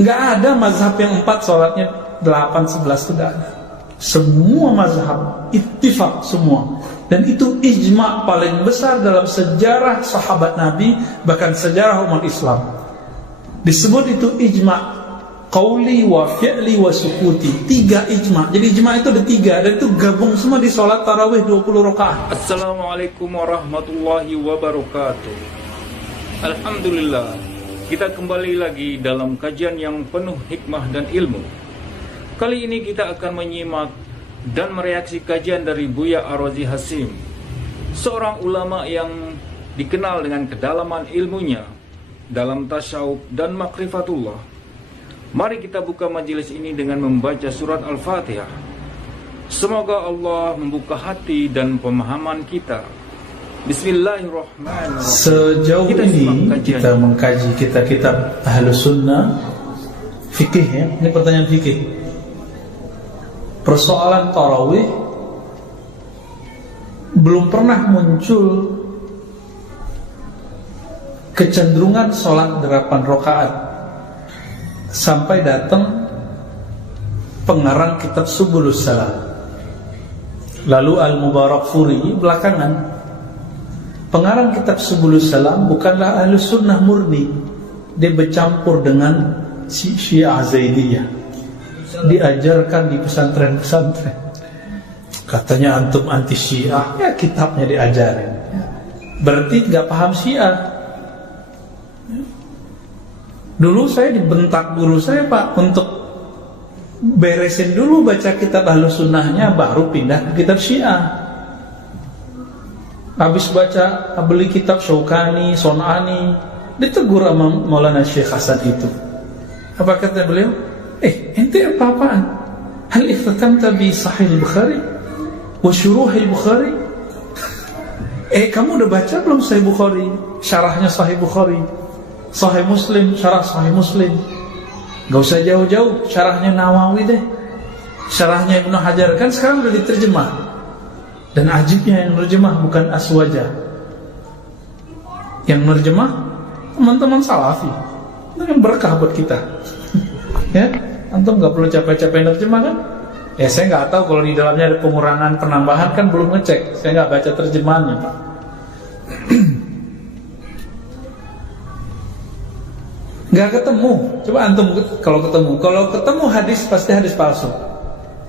Nggak ada mazhab yang 4 sholatnya 8, 11, tidak ada. Semua mazhab ittifaq semua. Dan itu ijma' paling besar dalam sejarah sahabat Nabi, bahkan sejarah umat Islam. Disebut itu ijma' qauli wa fi'li wa sukuti. 3 ijma'. Jadi ijma' itu ada 3, dan itu gabung semua di sholat tarawih 20 rakaat. Assalamualaikum warahmatullahi wabarakatuh. Alhamdulillah, kita kembali lagi dalam kajian yang penuh hikmah dan ilmu. Kali ini kita akan menyimak dan mereaksi kajian dari Buya Ar-Razi Hasim, seorang ulama yang dikenal dengan kedalaman ilmunya dalam tasyawuf dan makrifatullah. Mari kita buka majelis ini dengan membaca surat Al-Fatihah. Semoga Allah membuka hati dan pemahaman kita. Bismillahirrahmanirrahim. Sejauh ini kita mengkaji kitab Ahlus Sunnah fikih, ya. Ini pertanyaan fikih. Persoalan tarawih belum pernah muncul kecenderungan sholat 8 rakaat sampai datang pengarang kitab Subulus Salam. Lalu Al-Mubarakfuri belakangan. Pengarang kitab Subulus Salam bukanlah Ahlus Sunnah murni. Dia bercampur dengan Syiah Zaidiyah. Diajarkan di pesantren-pesantren. Katanya antum anti Syiah, ya kitabnya diajarin. Berarti nggak paham Syiah. Dulu saya dibentak guru saya, Pak, untuk beresin dulu baca kitab Ahlus Sunnahnya, baru pindah ke kitab Syiah. Habis baca, beli kitab Syaukani, Son'ani, ditegur sama Maulana Syekh Hasan itu. Apa kata beliau? Ente apa-apaan? Hal ikhtatamta bi Sahih Bukhari wa Syuruh Bukhari? Kamu udah baca belum Sahih Bukhari? Syarahnya Sahih Bukhari, Sahih Muslim, syarah Sahih Muslim. Gak usah jauh-jauh, syarahnya Nawawi deh, syarahnya Ibnu Hajar, kan sekarang udah diterjemah. Dan ajibnya yang nerjemah bukan Aswaja, yang nerjemah teman-teman Salafi. Itu kan berkah buat kita. Ya, antum nggak perlu capek-capek nerjemah kan? Ya saya nggak tahu kalau di dalamnya ada pengurangan, penambahan, kan belum ngecek. Saya nggak baca terjemahannya, Pak. Nggak ketemu. Coba antum kalau ketemu hadis, pasti hadis palsu.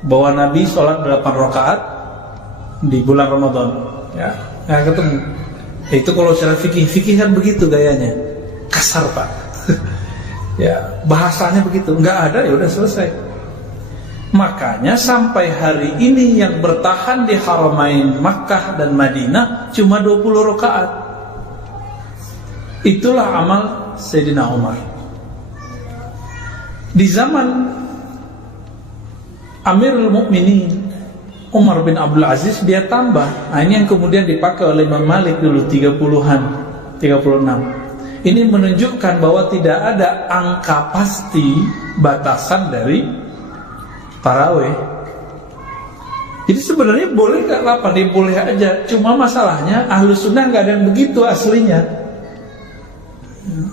Bahwa Nabi sholat 8 rakaat di bulan Ramadan. Ya, nggak ketemu. Itu kalau secara fikih kan begitu gayanya, kasar, Pak. Ya, bahasanya begitu. Nggak ada, ya udah selesai. Makanya sampai hari ini yang bertahan di Haramain Makkah dan Madinah cuma 20 rakaat. Itulah amal Sayyidina Umar. Di zaman Amirul Mukminin Umar bin Abdul Aziz, dia tambah. Nah, ini yang kemudian dipakai oleh Imam Malik dulu 30-an, 36. Ini menunjukkan bahwa tidak ada angka pasti batasan dari tarawih. Jadi sebenarnya boleh nggak 8? Dia boleh aja. Cuma masalahnya Ahlus Sunnah nggak ada yang begitu aslinya.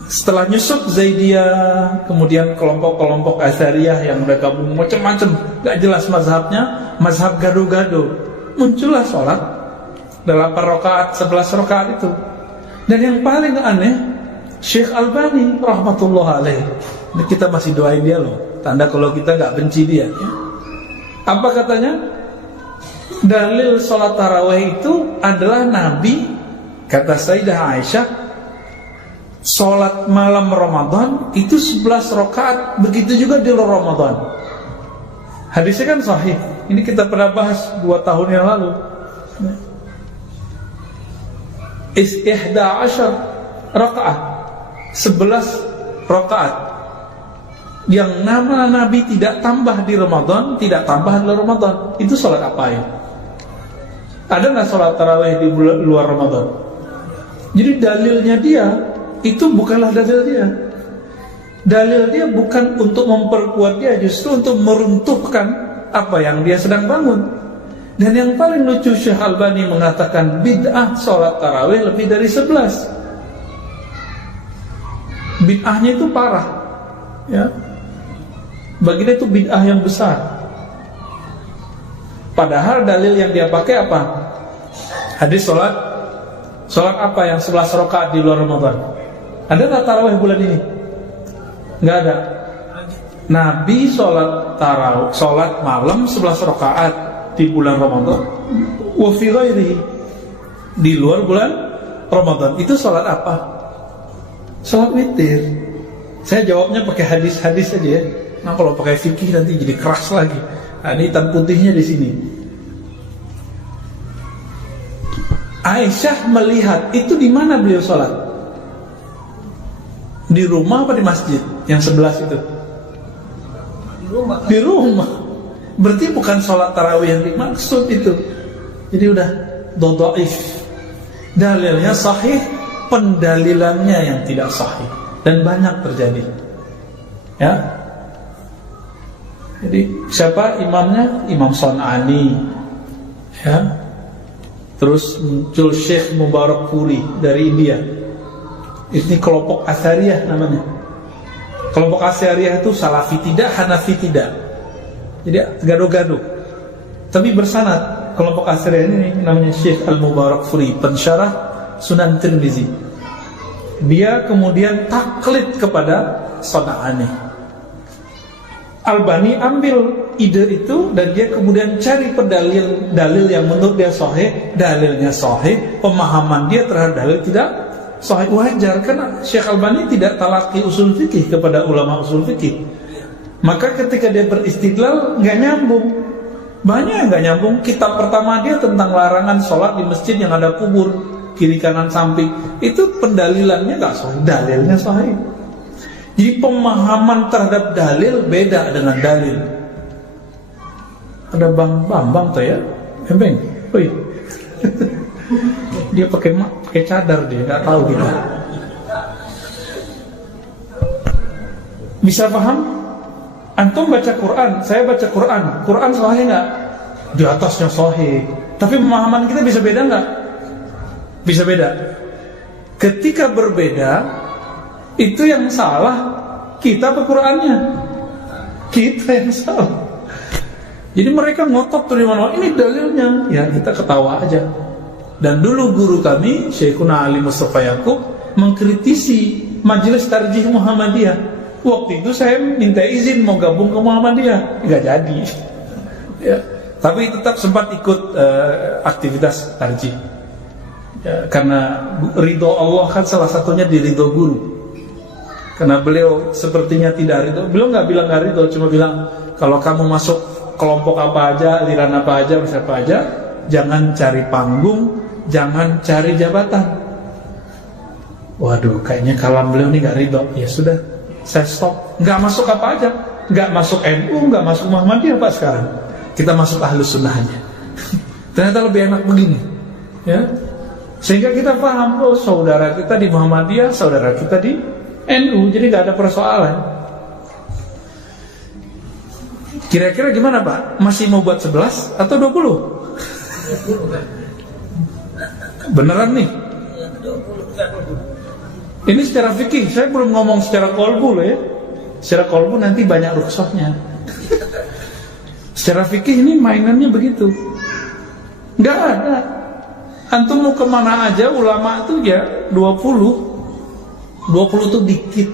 Setelah nyusup Zaidiyah, kemudian kelompok-kelompok Asy'ariyah yang udah gabung macam-macam, nggak jelas mazhabnya, mazhab gado-gado, muncullah sholat 8 rakaat, 11 rakaat itu. Dan yang paling aneh, Syekh Albani rahmatullah alaih, kita masih doain dia loh, tanda kalau kita nggak benci dia, ya. Apa katanya? Dalil sholat tarawih itu adalah Nabi, kata Sayyidah Aisyah, sholat malam Ramadan itu 11 rakaat, begitu juga di luar Ramadan. Hadisnya kan sahih. Ini kita pernah bahas 2 tahun yang lalu. 11 rakaat, 11 rakaat yang nama Nabi tidak tambah di Ramadan, tidak tambah di luar Ramadan. Itu sholat apa ya? Ada nggak sholat tarawih di luar Ramadan? Jadi dalilnya dia itu bukanlah dalil dia. Dalil dia bukan untuk memperkuat dia, justru untuk meruntuhkan apa yang dia sedang bangun. Dan yang paling lucu, Syekh Albani mengatakan bid'ah sholat tarawih lebih dari 11. Bid'ahnya itu parah, ya. Bagi dia itu bid'ah yang besar. Padahal dalil yang dia pakai apa? Hadis sholat apa yang 11 rakaat di luar Ramadan? Ada nggak tarawih bulan ini? Nggak ada. Nabi sholat malam 11 rakaat di bulan Ramadan. Wa fi ghairihi, di luar bulan Ramadan. Itu sholat apa? Sholat witir. Saya jawabnya pakai hadis-hadis aja ya. Nah kalau pakai fikih nanti jadi keras lagi. Nah, ini hitam putihnya di sini. Aisyah melihat itu di mana beliau sholat? Di rumah apa di masjid? Yang 11 itu? Di rumah. Berarti bukan sholat tarawih yang dimaksud itu. Jadi udah dhaif. Dalilnya sahih, pendalilannya yang tidak sahih, dan banyak terjadi. Ya. Jadi siapa imamnya? Imam Son'ani. Ya. Terus muncul Syekh Mubarak Puri dari India. Ini kelompok Asy'ariyah namanya. Kelompok Asy'ariyah itu Salafi tidak, Hanafi tidak. Jadi gaduh-gaduh. Tapi bersanad. Kelompok Asy'ariyah ini namanya Syekh Al-Mubarak Puri, pensyarah Sunan Tirmizi. Dia kemudian taklid kepada Son'ani. Albani ambil ide itu dan dia kemudian cari dalil yang menurut dia sahih, dalilnya sahih, pemahaman dia terhadap dalil tidak sahih. Wajar karena Syekh Albani tidak talaqi usul fikih kepada ulama usul fikih. Maka ketika dia beristidlal nggak nyambung. Banyak nggak nyambung. Kitab pertama dia tentang larangan sholat di masjid yang ada kubur kiri kanan samping. Itu pendalilannya nggak sahih, dalilnya sahih. Jadi pemahaman terhadap dalil beda dengan dalil. Ada Bambang tuh ya, Beng, woi, dia pakai cadar dia, nggak tahu kita. Bisa paham? Antum baca Quran, saya baca Quran, Quran sahih nggak? Di atasnya sahih. Tapi pemahaman kita bisa beda nggak? Bisa beda. Ketika berbeda, itu yang salah kita Qurannya, kita yang salah. Jadi mereka ngotot tuh di mana, ini dalilnya, ya kita ketawa aja. Dan dulu guru kami Syekhuna Ali Mustafa Yaqub mengkritisi Majelis Tarjih Muhammadiyah. Waktu itu saya minta izin mau gabung ke Muhammadiyah, nggak jadi. Ya, tapi tetap sempat ikut aktivitas tarjih. Ya, karena ridho Allah kan salah satunya di ridho guru. Karena beliau sepertinya tidak ridho. Beliau nggak bilang nggak ridho, cuma bilang kalau kamu masuk kelompok apa aja, aliran apa aja, siapa aja, jangan cari panggung, jangan cari jabatan. Waduh, kayaknya kalam beliau ini nggak ridho. Ya sudah, saya stop. Nggak masuk apa aja, nggak masuk NU, nggak masuk Muhammadiyah Pak sekarang. Kita masuk Ahlus Sunnahnya. Ternyata lebih enak begini, ya. Sehingga kita paham, oh saudara kita di Muhammadiyah, saudara kita di NU, jadi gak ada persoalan. Kira-kira gimana Pak? Masih mau buat 11 atau 20? Beneran nih? Ini secara fikih, saya belum ngomong secara kolbu loh ya. Secara kolbu nanti banyak rukhsahnya. Secara fikih ini mainannya begitu. Gak ada. Antum mau kemana aja, ulama tuh ya 20 itu dikit.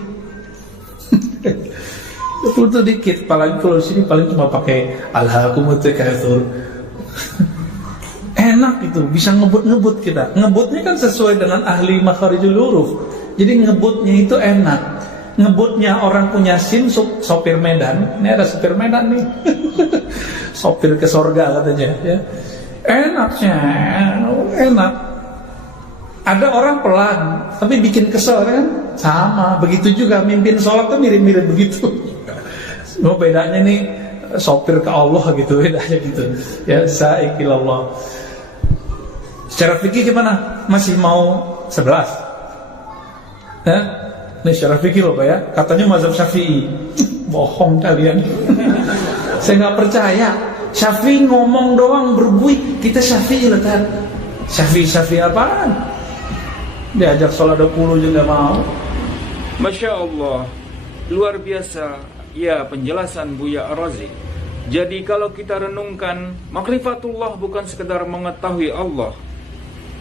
20 itu dikit. Apalagi kalau di sini paling cuma pakai alhaakumut takatsur. Enak itu, bisa ngebut-ngebut kita. Ngebutnya kan sesuai dengan ahli makharijul huruf. Jadi ngebutnya itu enak. Ngebutnya orang punya SIM sopir Medan. Ini ada sopir Medan nih. Sopir ke sorga katanya ya. Enaknya, enak. Ada orang pelan, tapi bikin kesel kan? Sama, begitu juga mimpin sholat tuh mirip-mirip begitu. Cuma bedanya nih sopir ke Allah gitu, bedanya gitu. Ya, sa'ikilallah. Secara fikih gimana? Masih mau 11? Ya? Ini secara fikih loh Pak ya. Katanya mazhab Syafi'i. Bohong kalian. Saya nggak percaya. Syafi'i ngomong doang berbuih. Kita Syafi'i loh kan. Syafi'i apaan? Diajak sholat 20 juga mau. Masya Allah, luar biasa Ya, penjelasan Buya Ar-Razi. Jadi kalau kita renungkan, makrifatullah bukan sekedar mengetahui Allah,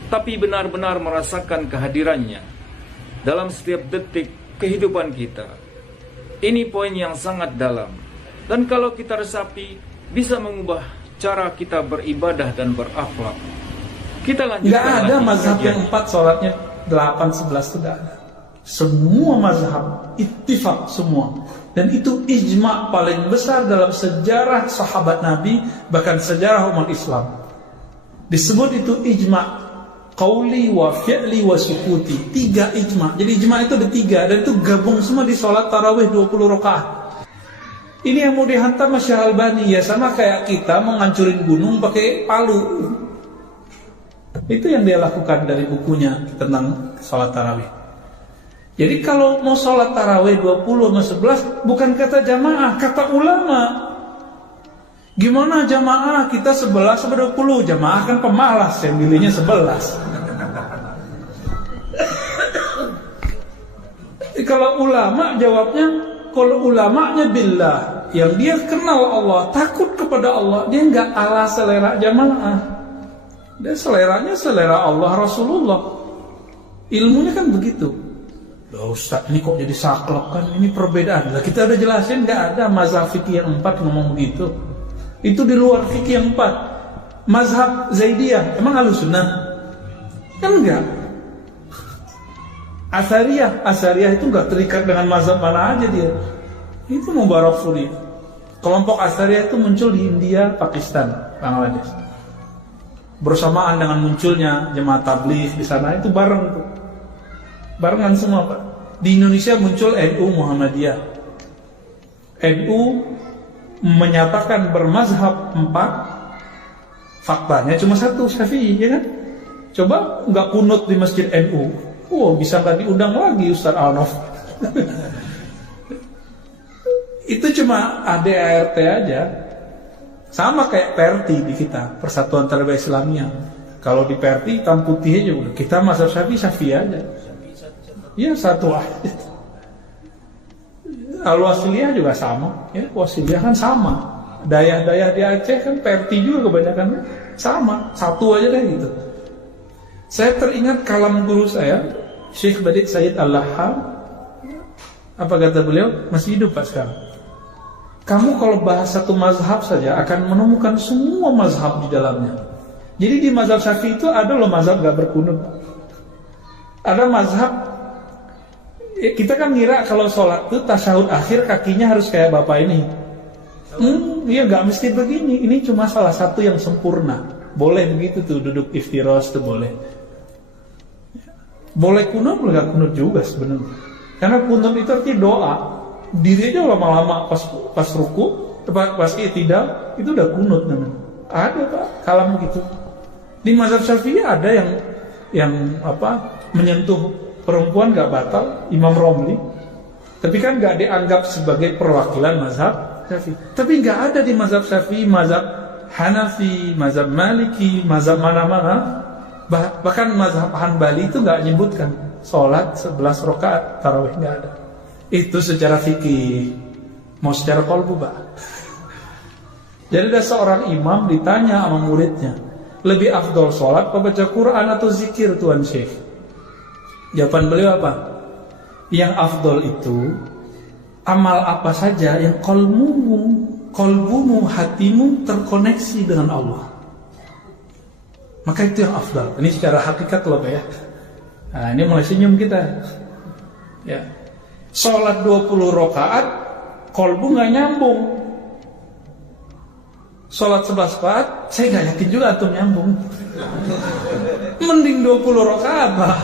tapi benar-benar merasakan kehadirannya dalam setiap detik kehidupan kita. Ini poin yang sangat dalam. Dan kalau kita resapi, bisa mengubah cara kita beribadah dan berakhlak. Kita lanjutkan. Nggak ada mazhab yang 4 sholatnya 8, 11 itu nggak ada. Semua mazhab ittifaq semua, dan itu ijma paling besar dalam sejarah sahabat Nabi, bahkan sejarah umat Islam. Disebut itu ijma qauli wa fi'li wa sukuti, 3 ijma. Jadi ijma itu ada 3, dan itu gabung semua di sholat tarawih 20 rakaat. Ini yang mau dihantam Syekh Albani, ya sama kayak kita mau ngancurin gunung pakai palu. Itu yang dia lakukan dari bukunya tentang sholat tarawih. Jadi kalau mau sholat tarawih 20 sama 11, bukan kata jamaah, kata ulama. Gimana jamaah? Kita 11 sama 20, jamaah kan pemalas, yang pilihnya 11. Kalau ulama jawabnya, kalau ulamanya billah, yang dia kenal Allah, takut kepada Allah, dia nggak ala selera jamaah. Dia seleranya selera Allah Rasulullah. Ilmunya kan begitu. Loh Ustaz, ini kok jadi saklek kan? Ini perbedaan. Lah kita udah jelasin, nggak ada mazhab fikih yang 4 ngomong begitu. Itu di luar fikih yang 4. Mazhab Zaidiyah, emang Ahlussunnah? Kan enggak. Asariyah itu nggak terikat dengan mazhab mana aja dia. Itu Mubarakfuri. Kelompok Asariyah itu muncul di India, Pakistan, Bangladesh. Bersamaan dengan munculnya jemaah tabligh di sana, itu bareng tuh. Barengan semua Pak. Di Indonesia muncul NU Muhammadiyah. NU menyatakan bermazhab 4, faktanya cuma 1, Syafi'i, ya kan? Coba nggak kunut di masjid NU, bisa nggak diundang lagi Ustaz Alnof. Itu cuma ADART aja. Sama kayak PRT di kita, Persatuan Tarbiyah Islamiyah. Kalau di PRT hitam putih aja udah. Kita mazhab Syafi'i aja. Iya, satu aja. Al-Wasiliyah juga sama, ya. Wasiliyah kan sama. Dayah-dayah di Aceh kan PRT juga kebanyakan sama, satu aja deh gitu. Saya teringat kalam guru saya, Syekh Badid Said Al-Laham. Apa kata beliau? Masih hidup Pak sekarang. Kamu kalau bahas satu mazhab saja akan menemukan semua mazhab di dalamnya. Jadi di mazhab Syafi'i itu ada loh mazhab gak berkunut. Ada mazhab, kita kan ngira kalau sholat itu tasyahud akhir kakinya harus kayak bapak ini. Iya gak mesti begini. Ini cuma salah satu yang sempurna. Boleh begitu tuh, duduk iftiros tuh boleh. Boleh kunut, boleh gak kunut juga sebenarnya. Karena kunut itu artinya doa. Diri aja lama-lama pas ruku, pas i'tidal itu udah kunut namanya. Ada Pak kalam gitu. Di mazhab Syafi'i ada yang menyentuh perempuan gak batal, Imam Romli. Tapi kan gak dianggap sebagai perwakilan mazhab Syafi'i. Tapi gak ada di mazhab Syafi'i, mazhab Hanafi, mazhab Maliki, mazhab mana-mana. Bahkan mazhab Hanbali itu gak nyebutkan sholat 11 rakaat tarawih, gak ada. Itu secara fikih. Mau secara qalbu Pak. Jadi ada seorang imam ditanya sama muridnya, lebih afdol sholat apa baca Quran atau zikir Tuan Syekh? Jawaban beliau apa? Yang afdol itu amal apa saja yang qalbumu, hatimu terkoneksi dengan Allah. Maka itu yang afdal. Ini secara hakikat loh Pak ya. Nah ini mulai senyum kita. Ya. Sholat 20 rakaat, qalbu gak nyambung. Sholat 11 rakaat, saya gak yakin juga antum nyambung. Mending 20 rakaat Pak.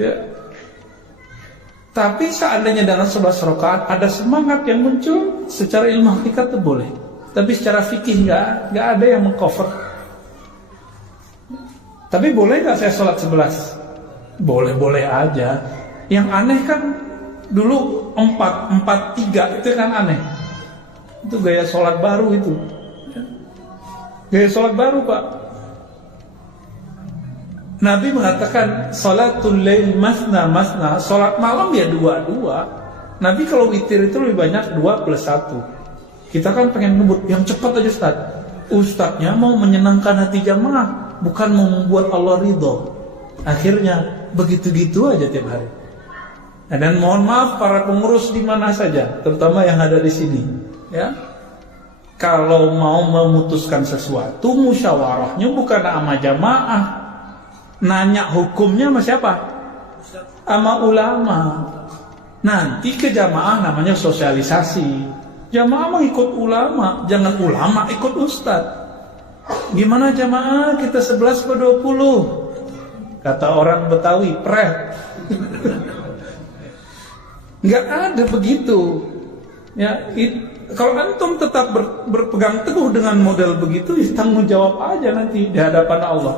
Ya. Tapi seandainya dalam 11 rakaat ada semangat yang muncul, secara ilmu hakikat itu boleh. Tapi secara fikih gak ada yang mengcover. Tapi boleh gak saya sholat 11? Boleh-boleh aja. Yang aneh kan dulu 4-4-3 itu kan aneh. Itu gaya sholat baru itu. Gaya sholat baru Pak. Nabi mengatakan sholatul lail masna, sholat malam ya 2-2. Nabi kalau witir itu lebih banyak 2 plus 1. Kita kan pengen ngebut yang cepat aja Ustaz. Ustadznya mau menyenangkan hati jamaah, bukan mau membuat Allah ridho. Akhirnya begitu-gitu aja tiap hari. Dan mohon maaf para pengurus di mana saja, terutama yang ada di sini, ya. Kalau mau memutuskan sesuatu, musyawarahnya bukan sama jamaah. Nanya hukumnya sama siapa? Sama ulama. Nanti ke jamaah namanya sosialisasi. Jamaah mengikut ulama, jangan ulama ikut ustadz. Gimana jamaah kita 11 ke 20? Kata orang Betawi, pret. Nggak ada begitu. Ya, kalau antum tetap berpegang teguh dengan model begitu, tanggung jawab aja nanti di hadapan Allah.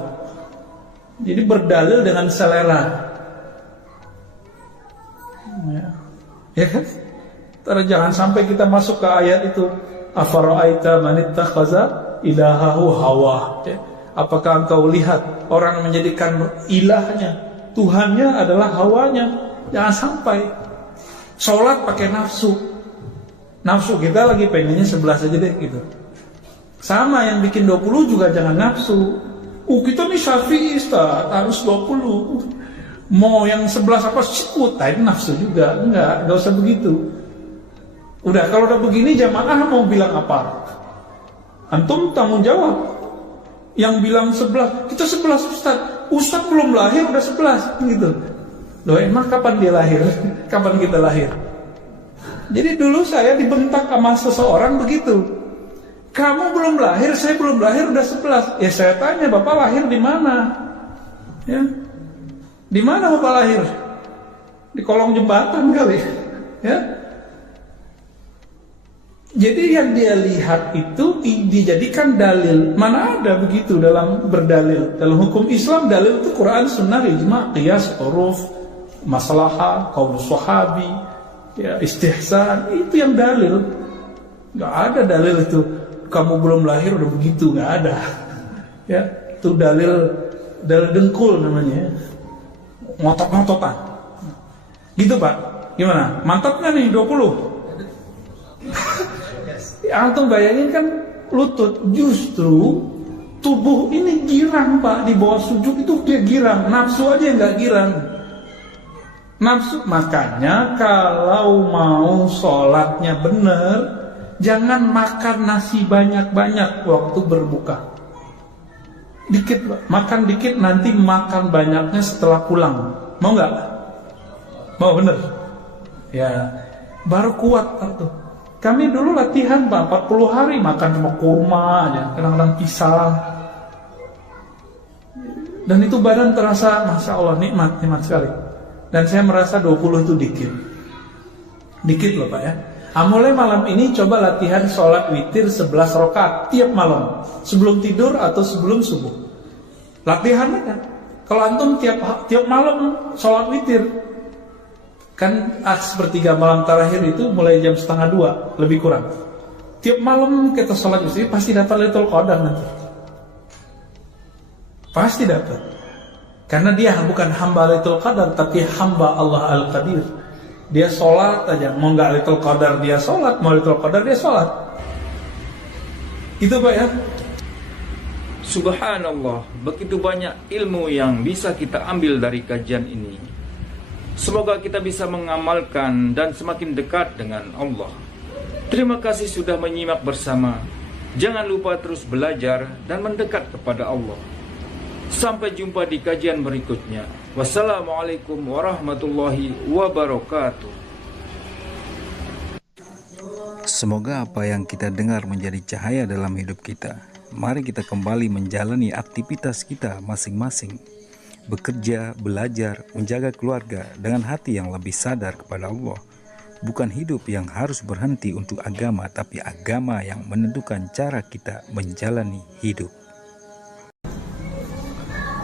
Jadi berdalil dengan selera. Ya kan? Terus jangan sampai kita masuk ke ayat itu, afara'aita man ittakhadha ilahahu hawa. Apakah engkau lihat orang menjadikan ilahnya, Tuhannya adalah hawanya? Jangan sampai. Sholat pakai nafsu. Nafsu kita lagi pengennya 11 aja deh gitu. Sama yang bikin 20 juga jangan nafsu. Kita nih Syafi'i Ustaz, harus 20. Mau yang 11 apa sikutain nafsu juga. Enggak usah begitu. Udah, kalau udah begini jamaah mau bilang apa? Antum tanggung jawab. Yang bilang 11, kita 11 Ustaz belum lahir udah 11 gitu. Loh, emang kapan dia lahir? Kapan kita lahir? Jadi dulu saya dibentak sama seseorang begitu. Kamu belum lahir, saya belum lahir udah 11. Ya saya tanya, Bapak lahir di mana? Ya. Di mana Bapak lahir? Di kolong jembatan kali. Ya. Jadi yang dia lihat itu dijadikan dalil. Mana ada begitu dalam berdalil? Dalam hukum Islam dalil itu Quran, Sunnah, Ijma', Qiyas, Uruf, Maslahah, Qaul Sahabi, ya, Istihsan. Itu yang dalil. Gak ada dalil itu kamu belum lahir udah begitu, gak ada. Ya, itu dalil dengkul namanya. Ngotot-ngototan. Gitu Pak. Gimana? Mantap gak nih 20? Antum bayangin kan lutut, justru tubuh ini girang Pak, di bawah sujud itu dia girang, nafsu aja yang nggak girang. Nafsu, makanya kalau mau sholatnya bener, jangan makan nasi banyak-banyak waktu berbuka. Dikit Pak, makan dikit, nanti makan banyaknya setelah pulang. Mau nggak? Mau bener? Ya, baru kuat tuh. Kami dulu latihan Pak, 40 hari makan cuma kurma aja, kadang-kadang pisang. Dan itu badan terasa, Masya Allah, nikmat sekali. Dan saya merasa 20 itu dikit. Dikit loh Pak ya. Mulai malam ini coba latihan sholat witir 11 rakaat tiap malam, sebelum tidur atau sebelum subuh. Latihan kan. Kalau antum tiap malam sholat witir, kan sepertiga malam terakhir itu mulai jam 1:30 lebih kurang. Tiap malam kita sholat witir pasti dapat Lailatul Qadar nanti. Pasti dapat. Karena dia bukan hamba Lailatul Qadar, tapi hamba Allah Al-Qadir. Dia sholat aja, mau nggak Lailatul Qadar dia sholat, mau Lailatul Qadar dia sholat. Itu Pak ya. Subhanallah, begitu banyak ilmu yang bisa kita ambil dari kajian ini. Semoga kita bisa mengamalkan dan semakin dekat dengan Allah. Terima kasih sudah menyimak bersama. Jangan lupa terus belajar dan mendekat kepada Allah. Sampai jumpa di kajian berikutnya. Wassalamualaikum warahmatullahi wabarakatuh. Semoga apa yang kita dengar menjadi cahaya dalam hidup kita. Mari kita kembali menjalani aktivitas kita masing-masing. Bekerja, belajar, menjaga keluarga dengan hati yang lebih sadar kepada Allah. Bukan hidup yang harus berhenti untuk agama, tapi agama yang menentukan cara kita menjalani hidup.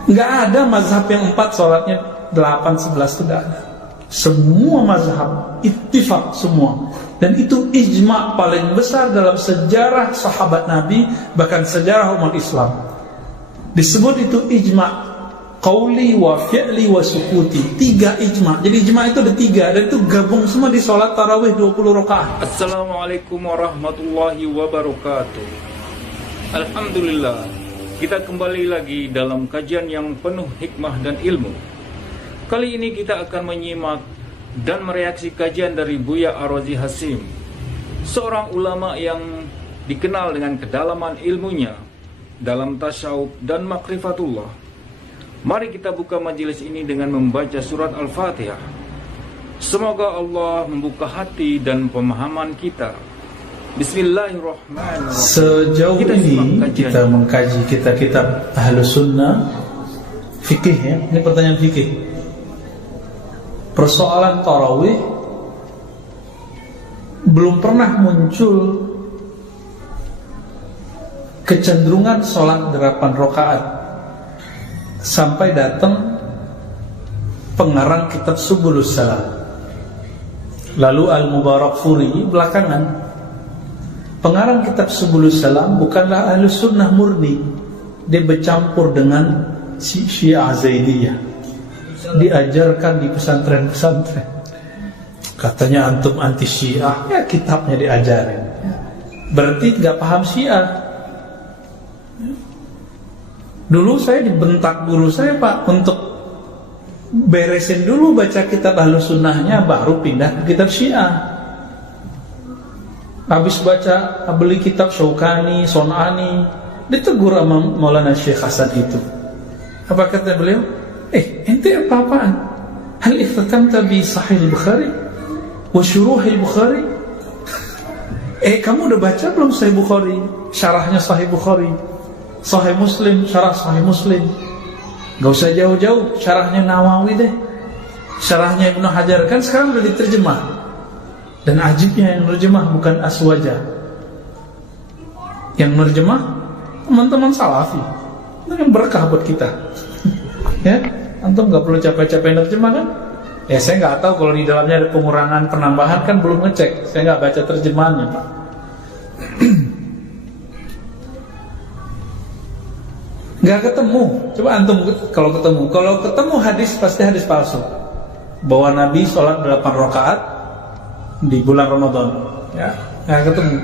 Nggak ada mazhab yang 4 sholatnya 8-11 itu nggak ada. Semua mazhab ittifaq semua. Dan itu ijma' paling besar dalam sejarah sahabat Nabi, bahkan sejarah umat Islam. Disebut itu ijma'. qauli wa fi'li wa sukuti. 3 ijma. Jadi ijma itu ada 3 dan itu gabung semua di sholat tarawih 20 rakaat. Assalamualaikum warahmatullahi wabarakatuh. Alhamdulillah, kita kembali lagi dalam kajian yang penuh hikmah dan ilmu. Kali ini kita akan menyimak dan mereaksi kajian dari Buya Ar-Razi Hasim, seorang ulama yang dikenal dengan kedalaman ilmunya dalam tasawuf dan makrifatullah. Mari kita buka majelis ini dengan membaca surat Al-Fatihah. Semoga Allah membuka hati dan pemahaman kita. Bismillahirrahmanirrahim. Sejauh ini kita mengkaji kitab Ahlus Sunnah fikih, ya. Ini pertanyaan fikih. Persoalan tarawih belum pernah muncul kecenderungan sholat 8 rakaat sampai datang pengarang kitab Subulus Salam. Lalu Al-Mubarakfuri belakangan. Pengarang kitab Subulus Salam bukanlah Ahlus Sunnah murni. Dia bercampur dengan Syiah Zaidiyah. Diajarkan di pesantren-pesantren. Katanya antum anti Syiah, ya kitabnya diajarin. Berarti gak paham Syiah. Dulu saya dibentak guru saya, Pak, untuk beresin dulu baca kitab Ahlus Sunnahnya, baru pindah ke kitab Syiah. Habis baca, beli kitab Syaukani, Son'ani, ditegur sama Maulana Syekh Hasan itu. Apa kata beliau? Ente apa-apaan? Hal iftatamta bi Sahih Bukhari wa Syuruhil Bukhari? Kamu udah baca belum Sahih Bukhari? Syarahnya Sahih Bukhari, Sahih Muslim, syarah Sahih Muslim. Gak usah jauh-jauh, syarahnya Nawawi deh, syarahnya Ibnu Hajar, kan sekarang udah diterjemah. Dan ajibnya yang nerjemah bukan Aswaja, yang nerjemah teman-teman Salafi. Itu yang berkah buat kita. Ya, antum gak perlu capek-capek nerjemah kan? Ya saya gak tahu kalau di dalamnya ada pengurangan, penambahan, kan belum ngecek. Saya gak baca terjemahannya, Pak. Gak ketemu. Coba antum kalau ketemu hadis, pasti hadis palsu bahwa Nabi sholat 8 rakaat di bulan Ramadan. Ya, gak ketemu.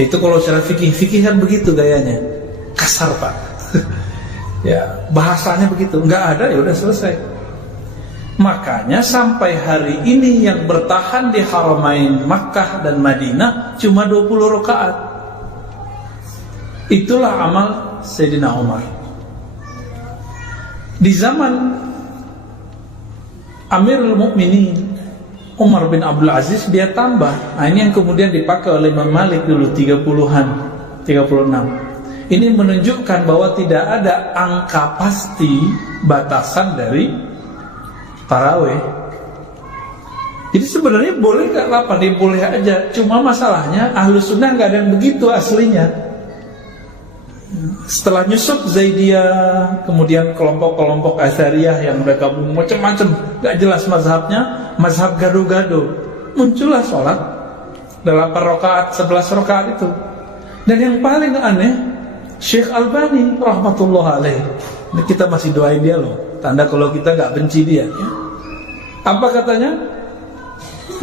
Itu kalau secara fikih kan begitu gayanya, kasar, Pak. Ya, bahasanya begitu. Gak ada, ya udah selesai. Makanya sampai hari ini yang bertahan di Haramain Makkah dan Madinah cuma 20 rakaat. Itulah amal Sayyidina Umar. Di zaman Amirul Mukminin Umar bin Abdul Aziz dia tambah. Nah, ini yang kemudian dipakai oleh Imam Malik dulu 30-an, 36. Ini menunjukkan bahwa tidak ada angka pasti batasan dari tarawih. Jadi sebenarnya boleh gak 8? Dia boleh aja. Cuma masalahnya Ahlus Sunnah gak ada yang begitu aslinya. Setelah nyusup Zaidiyah, kemudian kelompok-kelompok Asy'ariyah yang mereka macam-macam, gak jelas mazhabnya, mazhab gado-gado, muncullah sholat 8 rakaat, 11 rakaat itu. Dan yang paling aneh, Syekh Albani rahmatullah alaih, ini kita masih doain dia loh, tanda kalau kita gak benci dia, ya. Apa katanya?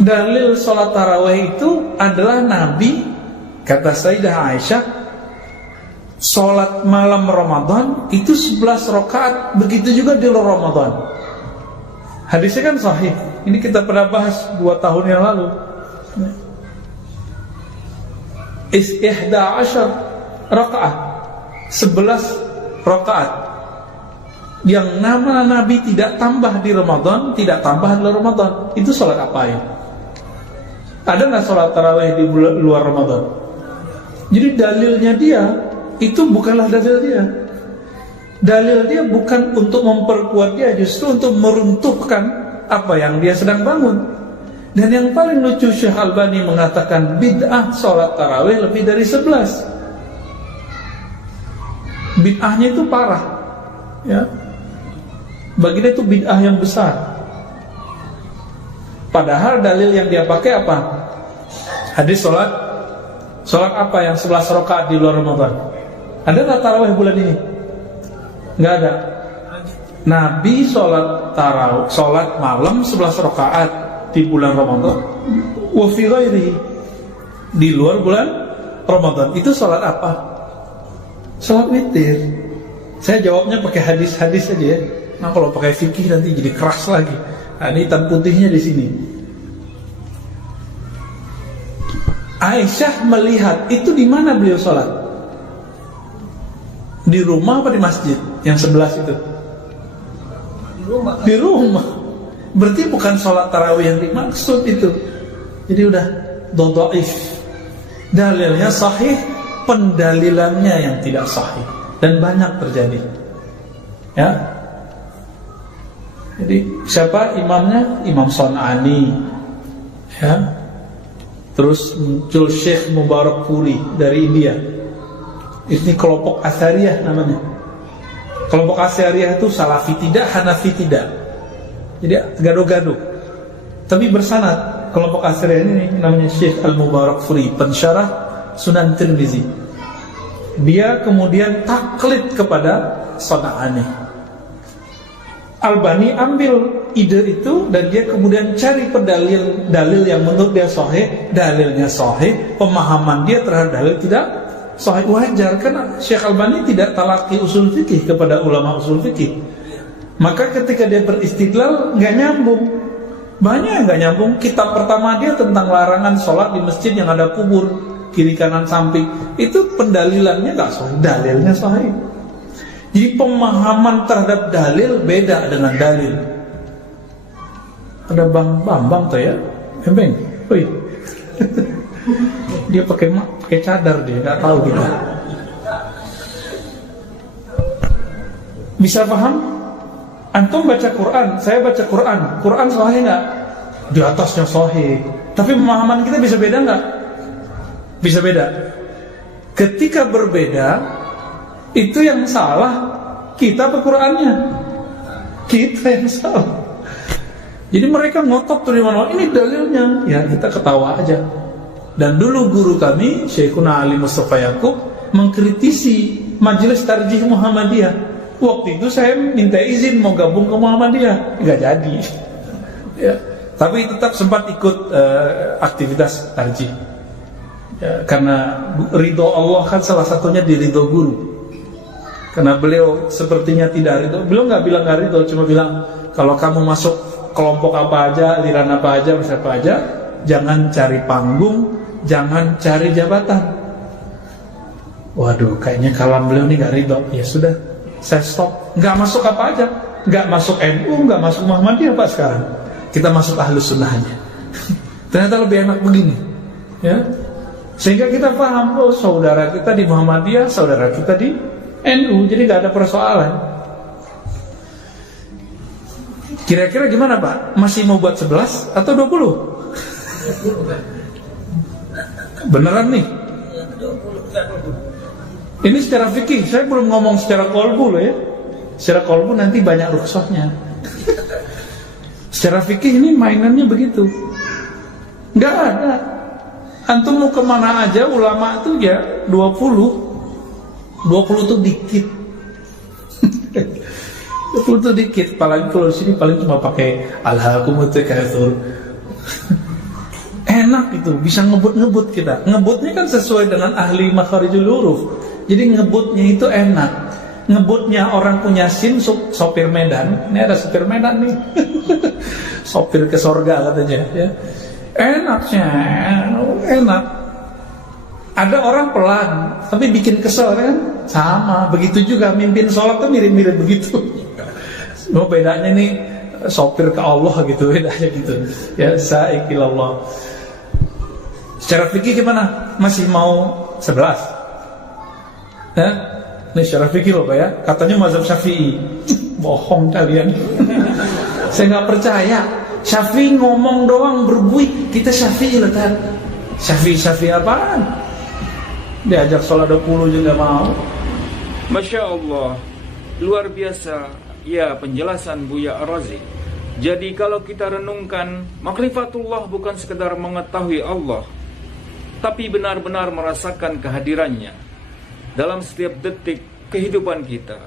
Dalil sholat tarawih itu adalah Nabi, kata Sayyidah Aisyah, sholat malam Ramadan itu 11 rakaat, begitu juga di luar Ramadan. Hadisnya kan sahih. Ini kita pernah bahas 2 tahun yang lalu. 11 rakaat, 11 rakaat. Yang nama Nabi tidak tambah di Ramadan, tidak tambah di luar Ramadan. Itu sholat apa ya? Ada nggak sholat tarawih di luar Ramadan? Jadi dalilnya dia itu bukanlah dalil dia. Dalil dia bukan untuk memperkuat dia, justru untuk meruntuhkan apa yang dia sedang bangun. Dan yang paling lucu, Syekh Albani mengatakan bid'ah sholat tarawih lebih dari 11. Bid'ahnya itu parah, ya. Bagi dia itu bid'ah yang besar. Padahal dalil yang dia pakai apa? Hadis sholat apa yang 11 rakaat di luar Ramadan? Ada nggak tarawih bulan ini? Nggak ada. Nabi sholat tarawih, sholat malam 11 rakaat di bulan Ramadan, wa fi ghairihi, di luar bulan Ramadan. Itu sholat apa? Sholat witir. Saya jawabnya pakai hadis-hadis aja ya. Nah kalau pakai fikih nanti jadi keras lagi. Nah, ini hitam putihnya di sini. Aisyah melihat itu di mana beliau sholat? Di rumah apa di masjid? Yang 11 itu? Di rumah. Berarti bukan sholat tarawih yang dimaksud itu. Jadi udah dhaif. Dalilnya sahih, pendalilannya yang tidak sahih, dan banyak terjadi. Ya. Jadi siapa imamnya? Imam Son'ani. Ya. Terus muncul Syekh Mubarakpuri dari India. Ini kelompok Asy'ariyah namanya. Kelompok Asy'ariyah itu Salafi tidak, Hanafi tidak. Jadi gaduh-gaduh. Tapi bersanad. Kelompok Asy'ariyah ini namanya Syekh Al-Mubarakpuri, pensyarah Sunan Tirmizi. Dia kemudian taklid kepada Son'ani. Albani ambil ide itu dan dia kemudian cari dalil yang menurut dia sahih, dalilnya sahih, pemahaman dia terhadap dalil tidak sahih. Wajar karena Syekh Albani tidak talaki usul fikih kepada ulama usul fikih. Maka ketika dia beristidlal nggak nyambung, banyak yang nggak nyambung. Kitab pertama dia tentang larangan sholat di masjid yang ada kubur kiri kanan samping, itu pendalilannya nggak sahih, dalilnya sahih. Jadi pemahaman terhadap dalil beda dengan dalil. Ada Bang Bambang tuh ya, Bang, woi, dia pakai cadar dia, nggak tahu gitu. Bisa paham? Antum baca Quran, saya baca Quran, Quran sahih nggak? Di atasnya sahih. Tapi pemahaman kita bisa beda nggak? Bisa beda. Ketika berbeda, itu yang salah kita Qurannya, kita yang salah. Jadi mereka ngotot tuh di mana, ini dalilnya, ya kita ketawa aja. Dan dulu guru kami Syekhuna Ali Mustafa Yaqub mengkritisi Majelis Tarjih Muhammadiyah. Waktu itu saya minta izin mau gabung ke Muhammadiyah, nggak jadi. Ya, tapi tetap sempat ikut aktivitas tarjih. Ya, karena ridho Allah kan salah satunya di ridho guru. Karena beliau sepertinya tidak ridho. Beliau nggak bilang nggak ridho, cuma bilang kalau kamu masuk kelompok apa aja, aliran apa aja, siapa aja, jangan cari panggung, jangan cari jabatan. Waduh, kayaknya kalam beliau ini nggak ridho. Ya sudah, saya stop. Nggak masuk apa aja, nggak masuk NU, nggak masuk Muhammadiyah Pak sekarang. Kita masuk Ahlus Sunnah aja. Ternyata lebih enak begini, ya. Sehingga kita paham, oh saudara kita di Muhammadiyah, saudara kita di NU, jadi gak ada persoalan. Kira-kira gimana Pak? Masih mau buat 11 atau 20? Beneran nih? Ini secara fikih, saya belum ngomong secara kolbu loh ya. Secara kolbu nanti banyak rukhsahnya. Secara fikih ini mainannya begitu. Gak ada. Antum mau kemana aja, ulama itu ya 20 itu dikit. 20 itu dikit. Apalagi kalau di sini paling cuma pakai alhaakumut takatsur. Enak itu, bisa ngebut-ngebut kita. Ngebutnya kan sesuai dengan ahli makharijul huruf. Jadi ngebutnya itu enak. Ngebutnya orang punya SIM, sopir Medan. Ini ada sopir Medan nih. Sopir ke sorga katanya ya. Enaknya, enak. Ada orang pelan, tapi bikin kesel kan? Sama, begitu juga mimpin sholat tuh mirip-mirip begitu. Oh, bedanya nih sopir ke Allah gitu, bedanya gitu. Ya, sa'ikilallah. Secara fikih gimana? Masih mau 11? Ya? Ini secara fikih loh Pak ya. Katanya mazhab Syafi'i. Bohong kalian. Saya nggak percaya. Syafi'i ngomong doang berbuih, kita Syafi'i lah kan. Syafi'i apaan? Diajak sholat 20 juga mau. Masya Allah, luar biasa ya penjelasan Buya Ar-Razi. Jadi kalau kita renungkan, makrifatullah bukan sekedar mengetahui Allah, tapi benar-benar merasakan kehadirannya dalam setiap detik kehidupan kita.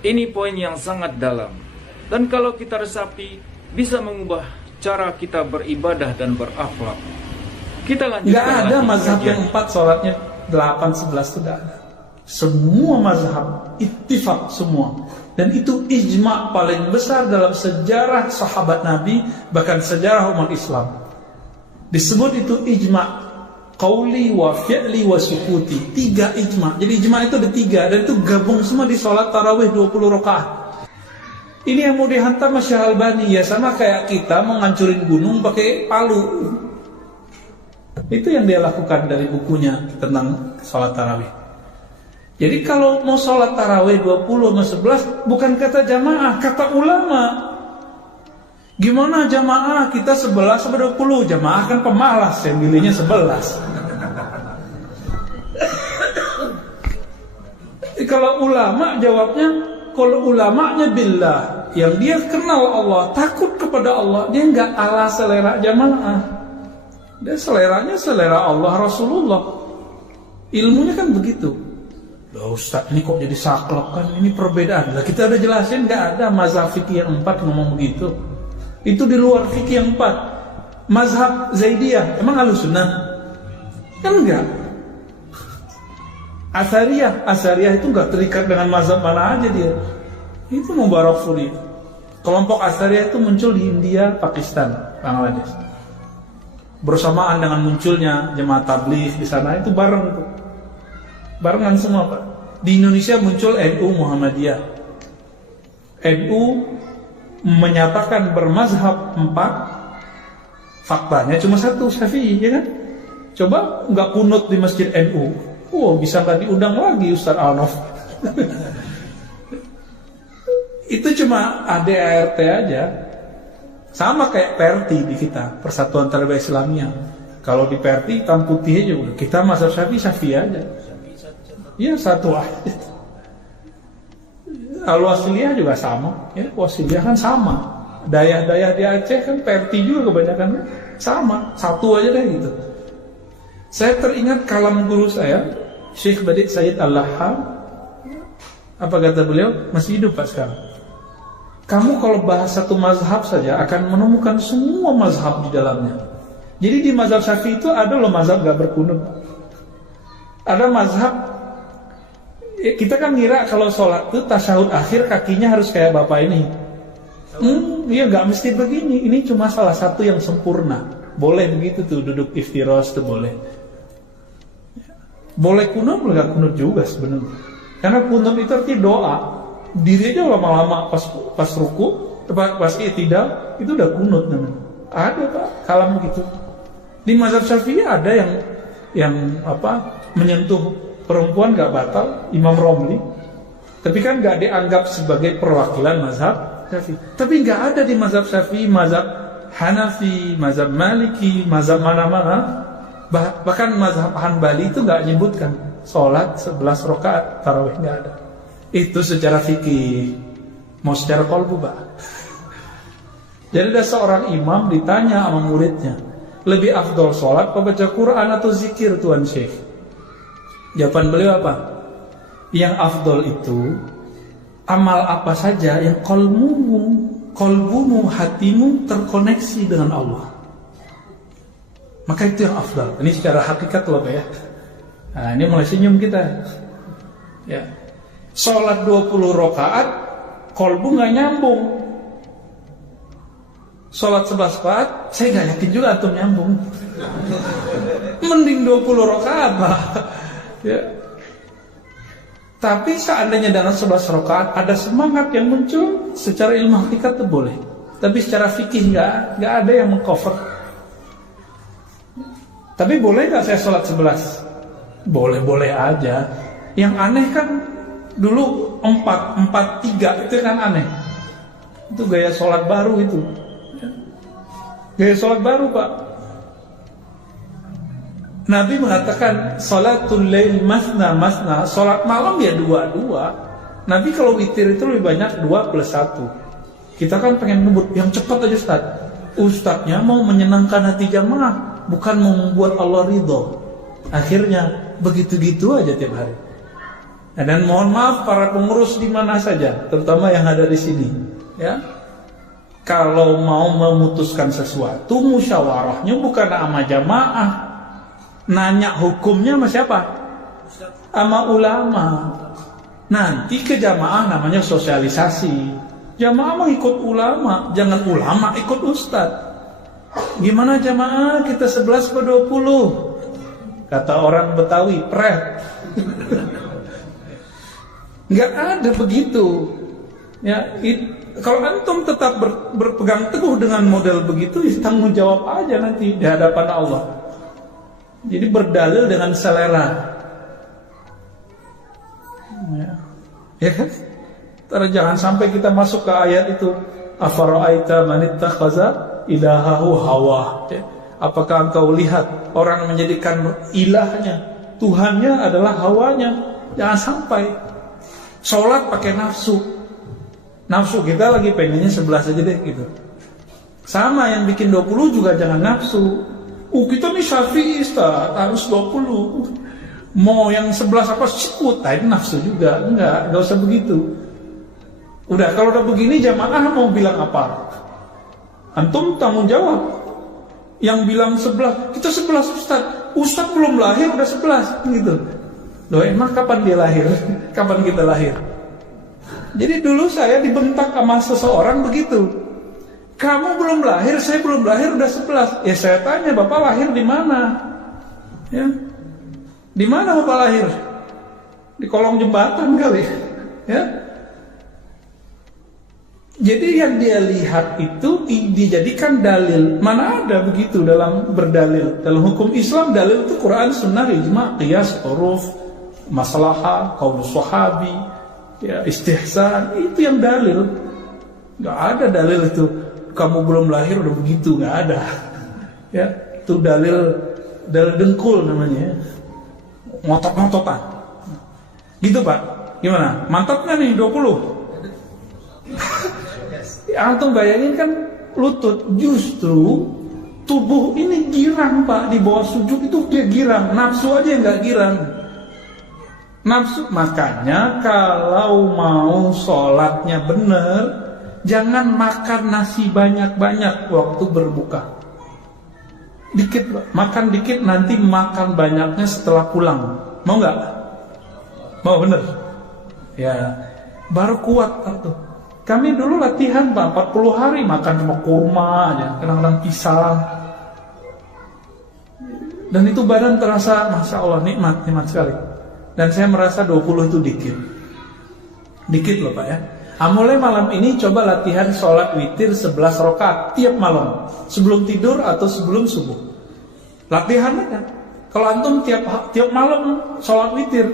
Ini poin yang sangat dalam. Dan kalau kita resapi, bisa mengubah cara kita beribadah dan berakhlak. Kita lanjutkan. Nggak ada mazhab yang 4 sholatnya 8, 11 itu tidak ada. Semua mazhab ittifaq semua. Dan itu ijma' paling besar dalam sejarah sahabat Nabi, bahkan sejarah umat Islam. Disebut itu ijma' qauli wa fi'li wa sukuti. 3 ijma'. Jadi ijma' itu ada 3 dan itu gabung semua di sholat tarawih 20 rakaat. Ini yang mau dihantam Syekh Albani, ya sama kayak kita mau ngancurin gunung pakai palu. Itu yang dia lakukan dari bukunya tentang sholat tarawih. Jadi kalau mau sholat tarawih 20 sama 11, bukan kata jamaah, kata ulama. Gimana jamaah? Kita 11 sama 20, jamaah kan pemalas, yang milihnya 11. Kalau ulama jawabnya, kalau ulamanya billah, yang dia kenal Allah, takut kepada Allah, dia nggak ala selera jamaah. Dia seleranya selera Allah Rasulullah. Ilmunya kan begitu. Loh Ustaz, ini kok jadi saklek kan? Ini perbedaan. Lah kita udah jelasin nggak ada mazhab fikih yang 4 ngomong begitu. Itu di luar fikih yang 4. Mazhab Zaidiyah, emang Ahlussunnah? Kan enggak. Asariyah itu enggak terikat dengan mazhab mana aja dia. Itu Mubarakfuri. Kelompok Asariyah itu muncul di India, Pakistan, Bangladesh. Bersamaan dengan munculnya jemaah tabligh di sana, itu bareng itu. Barengan semua, Pak. Di Indonesia muncul NU Muhammadiyah. NU menyatakan bermazhab 4, faktanya cuma 1, Syafi'i, ya kan? Coba nggak kunut di masjid NU, bisa nggak diundang lagi Ustaz Alnof. Itu cuma ADART aja, sama kayak PRT di kita, Persatuan Tarbiyah Islamiyah. Kalau di PRT hitam putih aja udah, kita mazhab Syafi'i aja. Iya, satu aja. Al-Wasiliyah juga sama, ya, Wasiliyah kan sama. Dayah-dayah di Aceh kan PRT juga kebanyakan sama, satu aja deh gitu. Saya teringat kalam guru saya, Syekh Badid Said Al-Laham. Apa kata beliau? Masih hidup Pak sekarang. Kamu kalau bahas satu mazhab saja akan menemukan semua mazhab di dalamnya. Jadi di mazhab Syafi'i itu ada loh mazhab gak berkunut. Ada mazhab, kita kan ngira kalau sholat itu tasyahud akhir kakinya harus kayak bapak ini. Iya gak mesti begini. Ini cuma salah satu yang sempurna. Boleh begitu tuh, duduk iftiros tuh boleh. Boleh kunut, boleh gak kunut juga sebenarnya. Karena kunut itu artinya doa. Diri aja lama-lama pas ruku, pas i'tidal itu udah kunut namanya. Ada Pak kalam begitu. Di mazhab Syafi'i ada yang menyentuh perempuan gak batal, Imam Romli. Tapi kan gak dianggap sebagai perwakilan mazhab Syafi'i. Tapi gak ada di mazhab Syafi'i, mazhab Hanafi, mazhab Maliki, mazhab mana-mana. Bahkan mazhab Hanbali itu gak menyebutkan sholat 11 rakaat tarawih, gak ada. Itu secara fikih. Mau secara qalbu Pak. Jadi ada seorang imam ditanya sama muridnya, lebih afdol sholat apa baca Quran atau zikir Tuan Syekh? Jawaban beliau apa? Yang afdol itu amal apa saja yang kolbumu, hatimu terkoneksi dengan Allah. Maka itu yang afdal. Ini secara hakikat loh Pak ya. Nah ini mulai senyum kita. Ya. Sholat 20 rakaat, kolbu gak nyambung. Sholat 11 rakaat, saya gak yakin juga antum nyambung. Mending 20 rakaat Pak. Ya. Tapi seandainya dalam 11 rakaat ada semangat yang muncul, secara ilmu hakikat itu boleh. Tapi secara fikih gak ada yang mengcover. Tapi boleh gak saya sholat 11? Boleh-boleh aja. Yang aneh kan dulu 4-4-3 itu kan aneh. Itu gaya sholat baru itu. Gaya sholat baru Pak. Nabi mengatakan sholatul lail masna, sholat malam ya 2-2. Nabi kalau witir itu lebih banyak 2+1. Kita kan pengen ngebut yang cepat aja Ustaz. Ustaznya mau menyenangkan hati jamaah, bukan mau membuat Allah ridho. Akhirnya begitu-gitu aja tiap hari. Dan mohon maaf para pengurus di mana saja, terutama yang ada di sini, ya. Kalau mau memutuskan sesuatu, musyawarahnya bukan sama jamaah. Nanya hukumnya sama siapa? Sama ulama. Nanti ke jamaah namanya sosialisasi. Jamaah mau ikut ulama, jangan ulama ikut ustadz. Gimana jamaah? Kita 11 ke 20. Kata orang Betawi, pret. Nggak ada begitu. Ya, kalau antum tetap berpegang teguh dengan model begitu, ya tanggung jawab aja nanti di hadapan Allah. Jadi berdalil dengan selera. Ya kan? Karena jangan sampai kita masuk ke ayat itu, afara'aita man ittakhadha ilahahu hawa. Apakah engkau lihat orang menjadikan ilahnya, Tuhannya adalah hawanya? Jangan sampai. Sholat pakai nafsu. Nafsu kita lagi pengennya 11 aja deh gitu. Sama yang bikin 20 juga jangan nafsu. Kita nih Syafi'i Ustaz, harus 20. Mau yang 11 apa sikut, itu nafsu juga. Enggak usah begitu. Udah, kalau udah begini jamaah mau bilang apa? Antum tanggung jawab. Yang bilang 11, kita 11 Ustaz belum lahir udah 11 gitu. Loh, emang kapan dia lahir? Kapan kita lahir? Jadi dulu saya dibentak sama seseorang begitu. Kamu belum lahir, saya belum lahir udah 11. Ya saya tanya, Bapak lahir di mana? Ya. Di mana Bapak lahir? Di kolong jembatan kali. Ya. Jadi yang dia lihat itu dijadikan dalil. Mana ada begitu dalam berdalil? Dalam hukum Islam dalil itu Quran, Sunnah, Ijma', Qiyas, Uruf, Maslahah, Qaul Sahabi, ya, istihsan, itu yang dalil. Gak ada dalil itu kamu belum lahir udah begitu, gak ada. Ya, itu dalil dengkul namanya. Ngotot-ngototan. Gitu Pak. Gimana? Mantap gak nih 20? Antum bayangin kan lutut, justru tubuh ini girang Pak, di bawah sujud itu dia girang, nafsu aja yang gak girang. Nafsu, makanya kalau mau sholatnya bener, jangan makan nasi banyak-banyak waktu berbuka. Dikit Pak, makan dikit, nanti makan banyaknya setelah pulang. Mau gak? Mau bener? Ya, baru kuat tuh. Kami dulu latihan Pak, 40 hari makan cuma kurma aja, kadang-kadang pisang. Dan itu badan terasa, Masya Allah, nikmat sekali. Dan saya merasa 20 itu dikit loh Pak ya. Mulai malam ini coba latihan sholat witir 11 rakaat tiap malam, sebelum tidur atau sebelum subuh. Latihan aja. Kalau antum tiap malam sholat witir,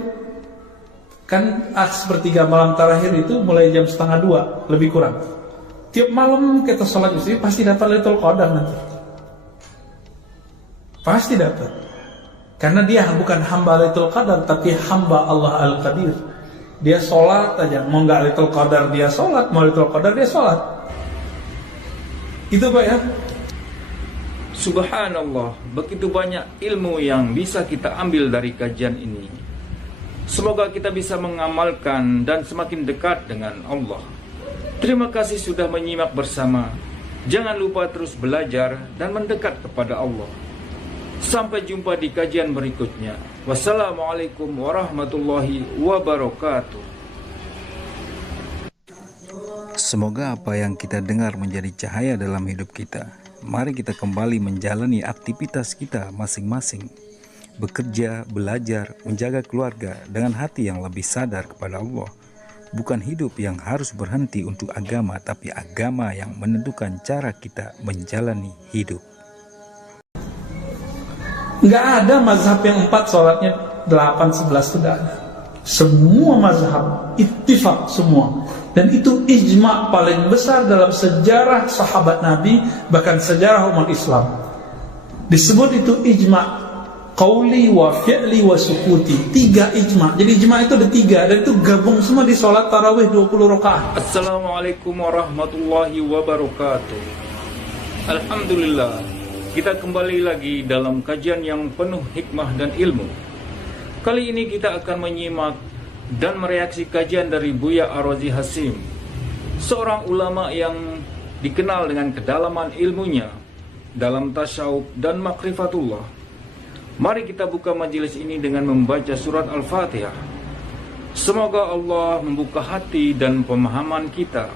kan sepertiga malam terakhir itu mulai jam 1:30 lebih kurang. Tiap malam kita sholat witir pasti dapat Lailatul Qadar nanti. Pasti dapat. Karena dia bukan hamba Lailatul Qadar, tapi hamba Allah Al-Qadir. Dia sholat aja, mau nggak Lailatul Qadar dia sholat, mau Lailatul Qadar dia sholat. Itu Pak ya. Subhanallah, begitu banyak ilmu yang bisa kita ambil dari kajian ini. Semoga kita bisa mengamalkan dan semakin dekat dengan Allah. Terima kasih sudah menyimak bersama. Jangan lupa terus belajar dan mendekat kepada Allah. Sampai jumpa di kajian berikutnya. Wassalamualaikum warahmatullahi wabarakatuh. Semoga apa yang kita dengar menjadi cahaya dalam hidup kita. Mari kita kembali menjalani aktivitas kita masing-masing. Bekerja, belajar, menjaga keluarga dengan hati yang lebih sadar kepada Allah. Bukan hidup yang harus berhenti untuk agama, tapi agama yang menentukan cara kita menjalani hidup. Nggak ada mazhab yang 4 sholatnya 8-11 itu nggak ada. Semua mazhab ittifaq semua. Dan itu ijma' paling besar dalam sejarah sahabat Nabi, bahkan sejarah umat Islam. Disebut itu ijma' qauli wa fi'li wa sukuti. 3 ijma'. Jadi ijma' itu ada 3, dan itu gabung semua di sholat tarawih 20 rakaat. Assalamualaikum warahmatullahi wabarakatuh. Alhamdulillah, kita kembali lagi dalam kajian yang penuh hikmah dan ilmu. Kali ini kita akan menyimak dan mereaksi kajian dari Buya Ar-Razi Hasim, seorang ulama yang dikenal dengan kedalaman ilmunya dalam tasyawuf dan makrifatullah. Mari kita buka majelis ini dengan membaca surat Al-Fatihah. Semoga Allah membuka hati dan pemahaman kita.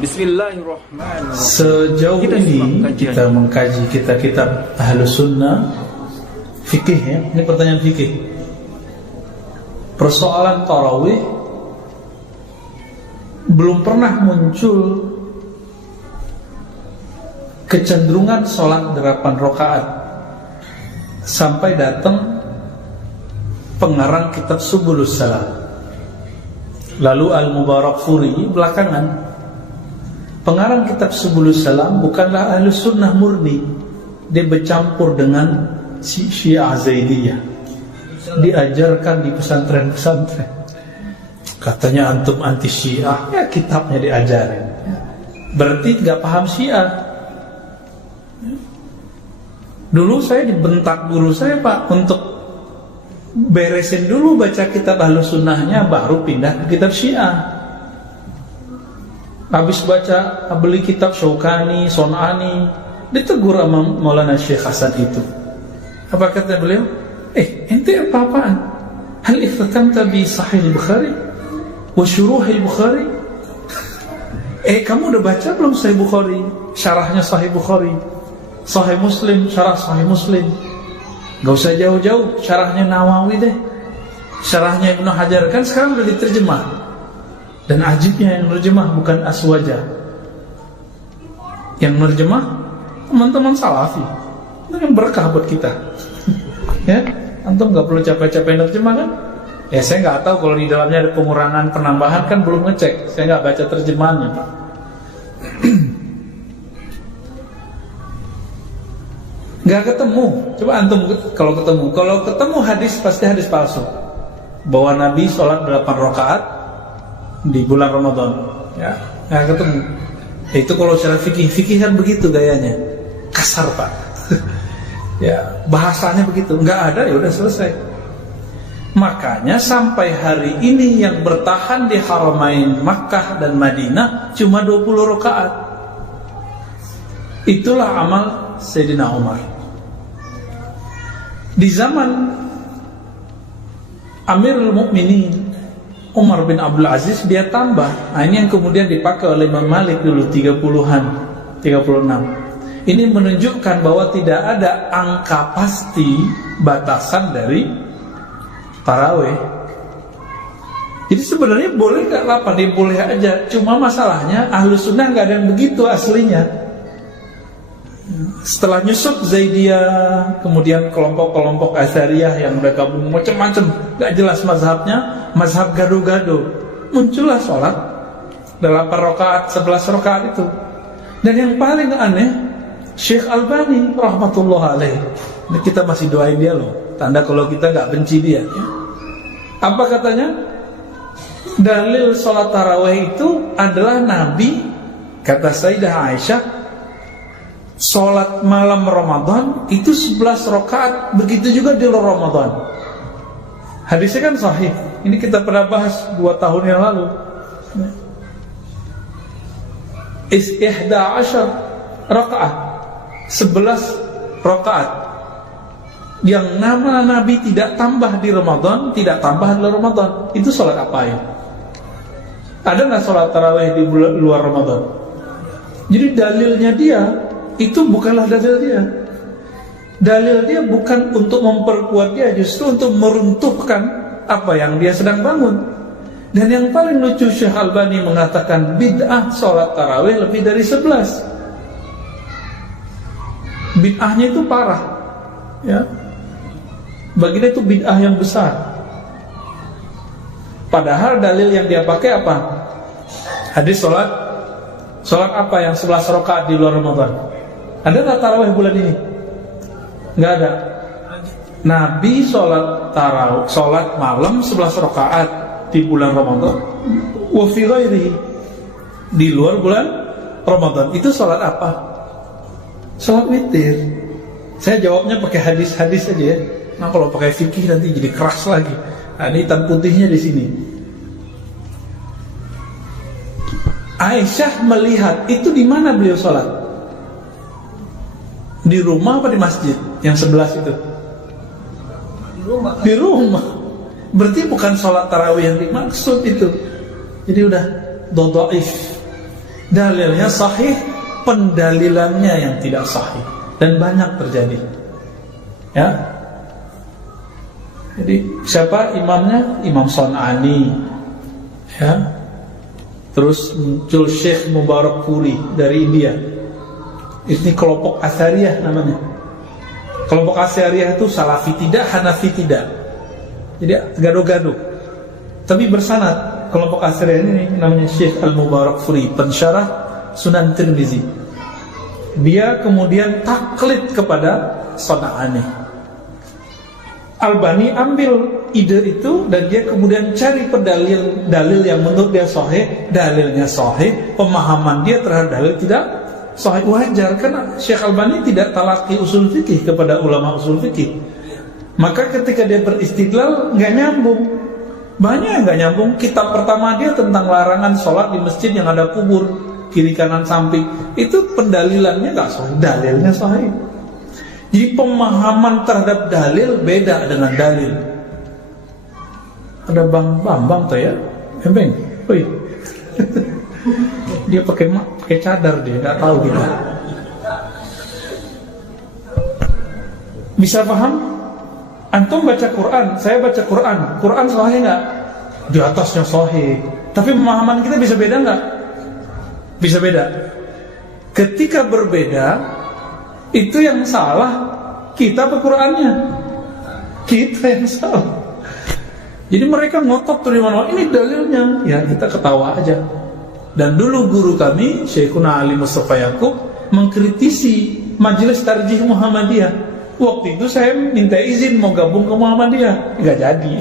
Bismillahirrahmanirrahim. Sejauh ini kita mengkaji kitab Ahlus Sunnah fikih, ya. Ini pertanyaan fikih. Persoalan tarawih belum pernah muncul kecenderungan sholat 8 rakaat sampai datang pengarang kitab Subulus Salam. Lalu Al-Mubarakfuri belakangan. Pengarang kitab Subulus Salam bukanlah Ahlus Sunnah murni. Dia bercampur dengan Syiah Zaidiyah. Diajarkan di pesantren-pesantren. Katanya antum anti Syiah, ya kitabnya diajarin. Berarti gak paham Syiah. Dulu saya dibentak guru saya, Pak, untuk beresin dulu baca kitab Ahlus Sunnahnya, baru pindah ke kitab Syiah. Habis baca, beli kitab Syaukani, Son'ani, ditegur sama Maulana Syekh Hasan itu. Apa kata beliau? Ente apa-apaan? Hal ikhtatamta bi Sahih Bukhari wa Syuruh Bukhari? Kamu udah baca belum Sahih Bukhari? Syarahnya Sahih Bukhari, Sahih Muslim, syarah Sahih Muslim. Gak usah jauh-jauh, syarahnya Nawawi deh. Syarahnya Ibnu Hajar kan sekarang udah diterjemah. Dan ajibnya yang nerjemah bukan Aswaja. Yang nerjemah teman-teman Salafi. Itu yang berkah buat kita. Ya, antum nggak perlu capek-capek nerjemah kan? Ya saya nggak tahu kalau di dalamnya ada pengurangan penambahan, kan belum ngecek. Saya nggak baca terjemahannya, Pak. Nggak ketemu. Coba antum kalau ketemu hadis, pasti hadis palsu. Bahwa Nabi sholat 8 rakaat di bulan Ramadan. Ya, nggak ketemu. Itu kalau secara fikih kan begitu gayanya, kasar, Pak. Ya, bahasanya begitu. Nggak ada, ya udah selesai. Makanya sampai hari ini yang bertahan di Haramain Makkah dan Madinah cuma 20 rakaat. Itulah amal Sayyidina Umar. Di zaman Amirul Mukminin Umar bin Abdul Aziz dia tambah. Nah, ini yang kemudian dipakai oleh Imam Malik dulu 30-an, 36. Ini menunjukkan bahwa tidak ada angka pasti batasan dari tarawih. Jadi sebenarnya boleh gak 8? Dia boleh aja. Cuma masalahnya Ahlus Sunnah gak ada yang begitu aslinya. Setelah nyusup Zaidiyah, kemudian kelompok-kelompok Asy'ariyah yang mereka macam-macam, gak jelas mazhabnya, mazhab gado-gado, muncullah sholat 8 rakaat, 11 rakaat itu. Dan yang paling aneh, Syekh Albani rahmatullah alaih. Kita masih doain dia loh. Tanda kalau kita gak benci dia, ya. Apa katanya? Dalil sholat tarawih itu adalah Nabi, kata Sayyidah Aisyah, sholat malam Ramadan itu 11 rakaat. Begitu juga di luar Ramadan. Hadisnya kan sahih. Ini kita pernah bahas 2 tahun yang lalu. 11 rakaat, 11 rakaat. Yang nama Nabi tidak tambah di Ramadan, tidak tambah di luar Ramadan. Itu sholat apa ya? Ada nggak sholat tarawih di luar Ramadan? Jadi dalilnya dia itu bukanlah dalil dia. Dalil dia bukan untuk memperkuat dia, justru untuk meruntuhkan apa yang dia sedang bangun. Dan yang paling lucu, Syekh Albani mengatakan bid'ah sholat tarawih lebih dari 11. Bid'ahnya itu parah, ya. Bagi dia itu bid'ah yang besar. Padahal dalil yang dia pakai apa? Hadis sholat apa yang 11 rakaat di luar Ramadan? Ada nggak tarawih bulan ini? Nggak ada. Nabi sholat malam 11 rakaat di bulan Ramadan. Wa fi ghairihi, di luar bulan Ramadan. Itu sholat apa? Sholat witir. Saya jawabnya pakai hadis-hadis aja ya. Nah kalau pakai fikih nanti jadi keras lagi. Nah, ini hitam putihnya di sini. Aisyah melihat itu di mana beliau sholat? Di rumah apa di masjid? Yang 11 itu? Di rumah. Berarti bukan sholat tarawih yang dimaksud itu. Jadi udah dhaif. Dalilnya sahih, pendalilannya yang tidak sahih, dan banyak terjadi. Ya. Jadi siapa imamnya? Imam Son'ani. Ya. Terus muncul Syekh Mubarakpuri dari India. Ini kelompok Asy'ariyah namanya. Kelompok Asy'ariyah itu Salafi tidak, Hanafi tidak. Jadi gaduh-gaduh. Tapi bersanad. Kelompok Asy'ariyah ini namanya Syekh Al-Mubarakpuri, pensyarah Sunan Tirmizi. Dia kemudian taklid kepada Son'ani. Albani ambil ide itu dan dia kemudian cari dalil yang menurut dia sahih, dalilnya sahih, pemahaman dia terhadap dalil tidak sahih. Wajar, karena Syekh Albani tidak talaqi usul fikih kepada ulama usul fikih. Maka ketika dia beristidlal nggak nyambung, banyak yang nggak nyambung. Kitab pertama dia tentang larangan sholat di masjid yang ada kubur kiri kanan samping, itu pendalilannya nggak sahih, dalilnya sahih. Jadi pemahaman terhadap dalil beda dengan dalil. Ada Bang Bambang tuh ya, Bang, woi, dia pakai cadar, dia nggak tahu kita. Bisa paham? Antum baca Quran, saya baca Quran, Quran sahih nggak? Di atasnya sahih. Tapi pemahaman kita bisa beda nggak? Bisa beda. Ketika berbeda, itu yang salah kita apa Qur'annya? Kita yang salah. Jadi mereka ngotot tuh di mana, ini dalilnya. Ya kita ketawa aja. Dan dulu guru kami Syekhuna Ali Mustafa Yaqub mengkritisi Majelis Tarjih Muhammadiyah. Waktu itu saya minta izin mau gabung ke Muhammadiyah, nggak jadi.